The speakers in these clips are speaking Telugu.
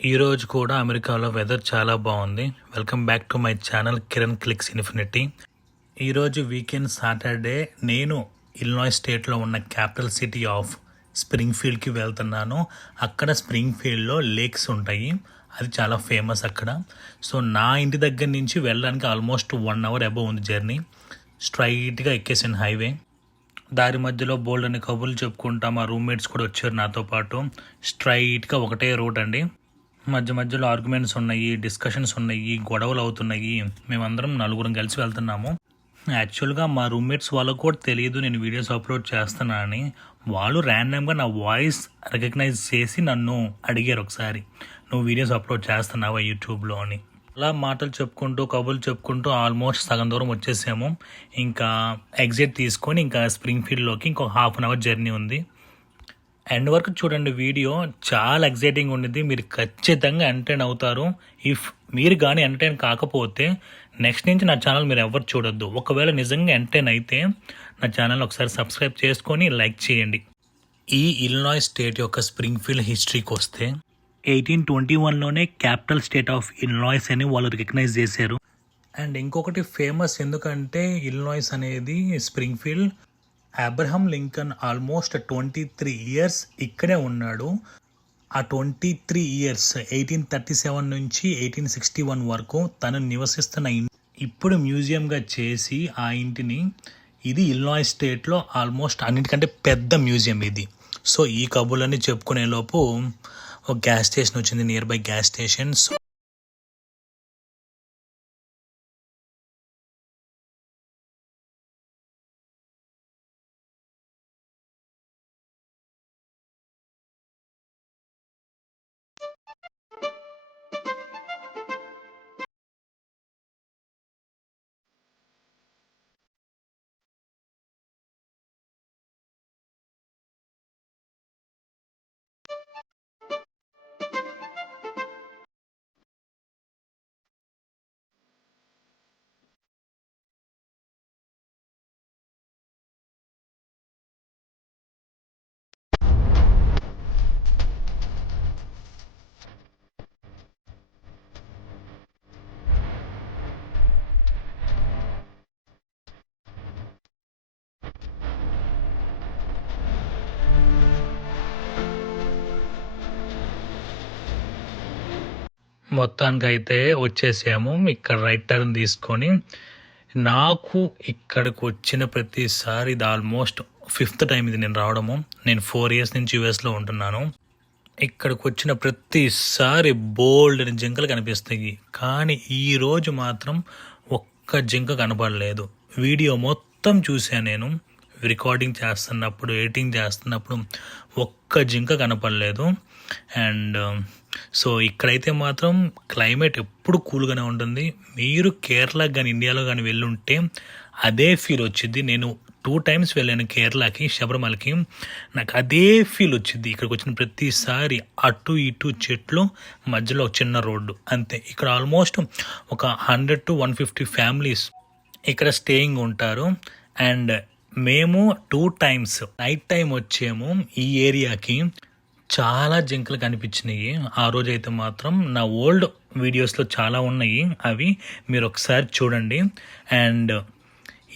ఈరోజు కూడా అమెరికాలో వెదర్ చాలా బాగుంది. Welcome back to my channel Kiran clicks infinity. ఈరోజు వీకెండ్ సాటర్డే నేను ఇల్లినాయిస్ స్టేట్లో ఉన్న క్యాపిటల్ సిటీ ఆఫ్ స్ప్రింగ్ఫీల్డ్కి వెళ్తున్నాను. అక్కడ స్ప్రింగ్ఫీల్డ్లో లేక్స్ ఉంటాయి, అది చాలా ఫేమస్ అక్కడ. సో నా ఇంటి దగ్గర నుంచి వెళ్ళడానికి ఆల్మోస్ట్ 1 అవర్ అబవ్ ఉంది జర్నీ. స్ట్రైట్గా ఎక్కేసాను హైవే. దారి మధ్యలో బోల్డ్ అని కబుర్లు చెప్పుకుంటా మా రూమ్మేట్స్ కూడా వచ్చారు నాతో పాటు. స్ట్రైట్గా ఒకటే రోడ్ అండి. మధ్య మధ్యలో ఆర్గ్యుమెంట్స్ ఉన్నాయి, డిస్కషన్స్ ఉన్నాయి, గొడవలు అవుతున్నాయి. మేమందరం నలుగురం కలిసి వెళ్తున్నాము. యాక్చువల్గా మా రూమ్మేట్స్ వాళ్ళకు కూడా తెలియదు నేను వీడియోస్ అప్లోడ్ చేస్తున్నానని. వాళ్ళు ర్యాండమ్గా నా వాయిస్ రికగ్నైజ్ చేసి నన్ను అడిగారు ఒకసారి, నువ్వు వీడియోస్ అప్లోడ్ చేస్తున్నావా యూట్యూబ్లో అని. అలా మాటలు చెప్పుకుంటూ కబుర్లు చెప్పుకుంటూ ఆల్మోస్ట్ సగం దూరం వచ్చేసాము. ఇంకా ఎగ్జిట్ తీసుకొని ఇంకా స్ప్రింగ్ఫీల్డ్లోకి ఇంకొక హాఫ్ అన్ అవర్ జర్నీ ఉంది. ఎండ్ వరకు చూడండి, వీడియో చాలా ఎగ్జైటింగ్ ఉండేది. మీరు ఖచ్చితంగా ఎంటర్టైన్ అవుతారు. ఇఫ్ మీరు కానీ ఎంటర్టైన్ కాకపోతే నెక్స్ట్ నుంచి నా ఛానల్ మీరు ఎవరు చూడొద్దు. ఒకవేళ నిజంగా ఎంటర్టైన్ అయితే నా ఛానల్ ఒకసారి సబ్స్క్రైబ్ చేసుకొని లైక్ చేయండి. ఈ ఇల్లినాయిస్ స్టేట్ యొక్క స్ప్రింగ్ఫీల్డ్ హిస్టరీకి వస్తే 1821లోనే క్యాపిటల్ స్టేట్ ఆఫ్ ఇల్లినాయిస్ అని వాళ్ళు రికగ్నైజ్ చేశారు. అండ్ ఇంకొకటి ఫేమస్ ఎందుకంటే ఇల్లినాయిస్ అనేది Springfield Abraham Lincoln almost 23 years ఇక్కడే ఉన్నాడు. ఆ 23 ఇయర్స్ 1837 నుంచి 1861 వరకు తను నివసిస్తున్న ఇప్పుడు మ్యూజియంగా చేసి ఆ ఇంటిని, ఇది ఇల్లినాయిస్ స్టేట్లో ఆల్మోస్ట్ అన్నిటికంటే పెద్ద మ్యూజియం ఇది. సో ఈ కబుర్లన్నీ చెప్పుకునే లోపు ఒక గ్యాస్ స్టేషన్ వచ్చింది, నియర్ బై గ్యాస్ స్టేషన్. మొత్తానికి అయితే వచ్చేసాము. ఇక్కడ రైట్ టర్న్ తీసుకొని, నాకు ఇక్కడికి వచ్చిన ప్రతిసారి ఇది ఆల్మోస్ట్ 5th టైం ఇది నేను రావడము. నేను 4 ఇయర్స్ నుంచి యూఎస్లో ఉంటున్నాను. ఇక్కడికి వచ్చిన ప్రతిసారి బోల్డ్ అని జింకలు కనిపిస్తాయి, కానీ ఈరోజు మాత్రం ఒక్క జింక కనపడలేదు. వీడియో మొత్తం చూశాను నేను, రికార్డింగ్ చేస్తున్నప్పుడు, ఎడిటింగ్ చేస్తున్నప్పుడు ఒక్క జింక కనపడలేదు. అండ్ సో ఇక్కడైతే మాత్రం క్లైమేట్ ఎప్పుడు కూల్గానే ఉంటుంది. మీరు కేరళకి కానీ ఇండియాలో కానీ వెళ్ళుంటే అదే ఫీల్ వచ్చింది. నేను 2 టైమ్స్ వెళ్ళాను కేరళకి, శబరిమలకి. నాకు అదే ఫీల్ వచ్చింది. ఇక్కడికి వచ్చిన ప్రతిసారి అటు ఇటు చెట్లు, మధ్యలో ఒక చిన్న రోడ్డు, అంతే. ఇక్కడ ఆల్మోస్ట్ ఒక 100 to 150 ఫ్యామిలీస్ ఇక్కడ స్టేయింగ్ ఉంటారు. అండ్ మేము 2 టైమ్స్ నైట్ టైం వచ్చాము ఈ ఏరియాకి. చాలా జింకలు కనిపించినాయి ఆ రోజైతే మాత్రం. నా ఓల్డ్ వీడియోస్లో చాలా ఉన్నాయి, అవి మీరు ఒకసారి చూడండి. అండ్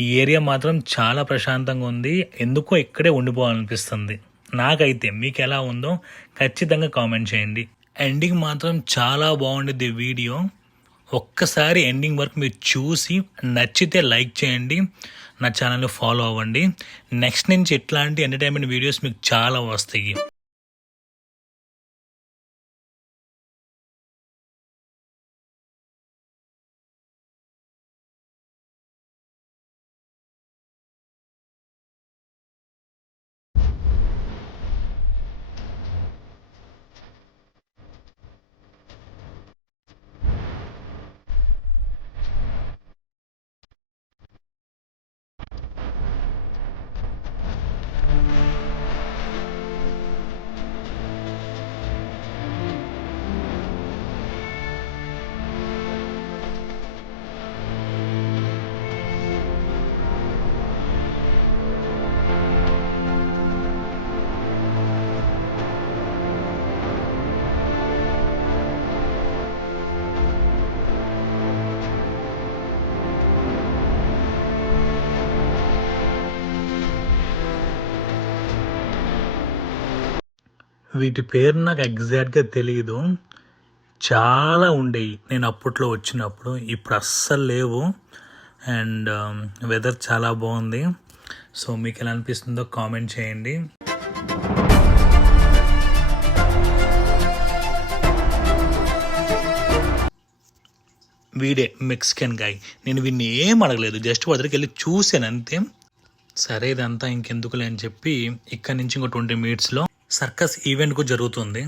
ఈ ఏరియా మాత్రం చాలా ప్రశాంతంగా ఉంది. ఎందుకో ఇక్కడే ఉండిపోవాలనిపిస్తుంది నాకైతే. మీకు ఎలా ఉందో ఖచ్చితంగా కామెంట్ చేయండి. ఎండింగ్ మాత్రం చాలా బాగుండేది వీడియో. ఒక్కసారి ఎండింగ్ వరకు మీరు చూసి నచ్చితే లైక్ చేయండి, నా ఛానల్ని ఫాలో అవ్వండి. నెక్స్ట్ నుంచి ఇట్లాంటి ఎంటర్టైన్మెంట్ వీడియోస్ మీకు చాలా వస్తాయి. వీటి పేరు నాకు ఎగ్జాక్ట్గా తెలియదు. చాలా ఉండేవి నేను అప్పట్లో వచ్చినప్పుడు, ఇప్పుడు అస్సలు లేవు. అండ్ వెదర్ చాలా బాగుంది. సో మీకు ఎలా అనిపిస్తుందో కామెంట్ చేయండి. వీడే మెక్సికన్ గాయ్. నేను వీడిని ఏం అడగలేదు, జస్ట్ వాడి దగ్గరికి వెళ్ళి చూశాను అంతే. సరే ఇదంతా ఇంకెందుకులే అని చెప్పి ఇక్కడ నుంచి ఇంకో 20 minutesలో సర్కస్ ఈవెంట్ కూడా జరుగుతుంది.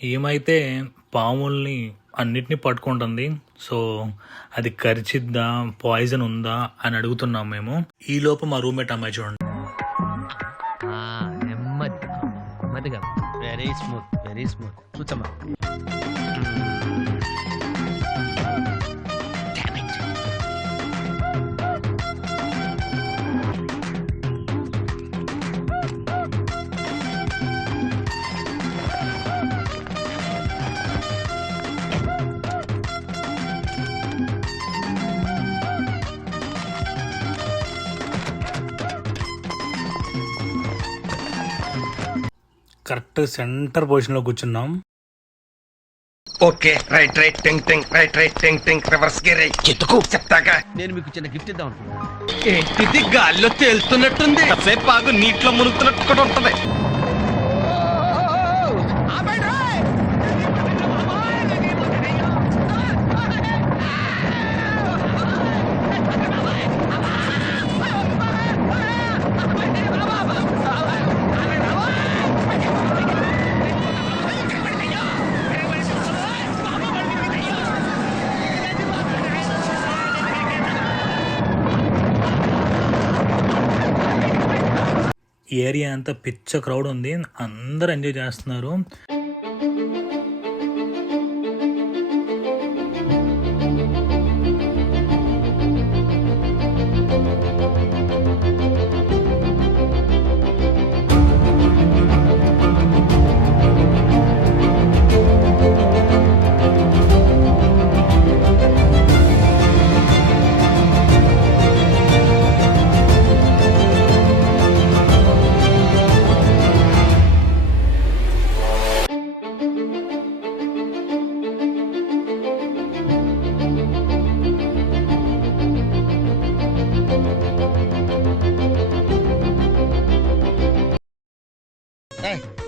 ఏమైతే పాముల్ని అన్నిటినీ పట్టుకుంటుంది. సో అది కరిచిద్దా, పాయిజన్ ఉందా అని అడుగుతున్నాం మేము. ఈ లోపు మా రూమ్మేట్ అమ్మాయి చూడండి, నెమ్మదిగా, వెరీ స్మూత్ కూర్చోమ్మా. కరెక్ట్ సెంటర్ పొజిషన్లో కూర్చున్నాం. ఓకే, రైట్ టింగ్ రివర్స్ గేర్ ఎందుకు చెప్తాగా. నేను మీకు చిన్న గిఫ్ట్ ఇద్దాం అనుకున్నాను. ఏంటిది గాల్లో తేలుతున్నట్టుంది, కాసేపు బాగు నీటిలో మునుగుతున్నట్టు కూడా ఉంటది. ఏరియా అంతా పిచ్చ క్రౌడ్ ఉంది, అందరూ ఎంజాయ్ చేస్తున్నారు.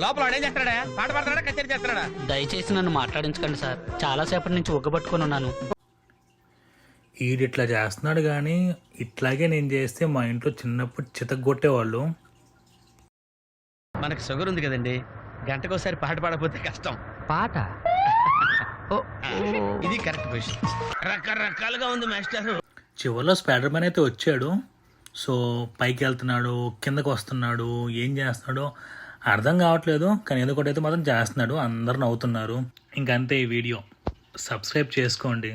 లోపల వాడు ఏం చేస్తాడా? పాట పాడతాడా, కచేరీ చేస్తాడా? దయచేసి నన్ను మాట్లాడించకండి సార్, చాలాసేపటి నుంచి ఉగ్గబట్టుకొని ఉన్నాను. ఈడిట్లా చేస్తున్నాడు కానీ ఇట్లాగే నేను చేస్తే మా ఇంట్లో చిన్నప్పుడు చితగొట్టేవాళ్ళు. మనకు షుగర్ ఉంది కదండి, గంటకోసారి పాట పాడకపోతే కష్టం. పాట ఇది కరెక్ట్ పొజిషన్. రకరకాలుగా ఉంది మాస్టర్. చివరిలో స్పైడర్ మ్యాన్ అయితే వచ్చాడు. సో పైకి వెళ్తున్నాడు, కిందకు వస్తున్నాడు, ఏం చేస్తున్నాడో అర్థం కావట్లేదు. కానీ ఎందుకంటే మాత్రం చేస్తున్నాడు, అందరు నవ్వుతున్నారు. ఇంకంతే ఈ వీడియో. సబ్స్క్రైబ్ చేసుకోండి.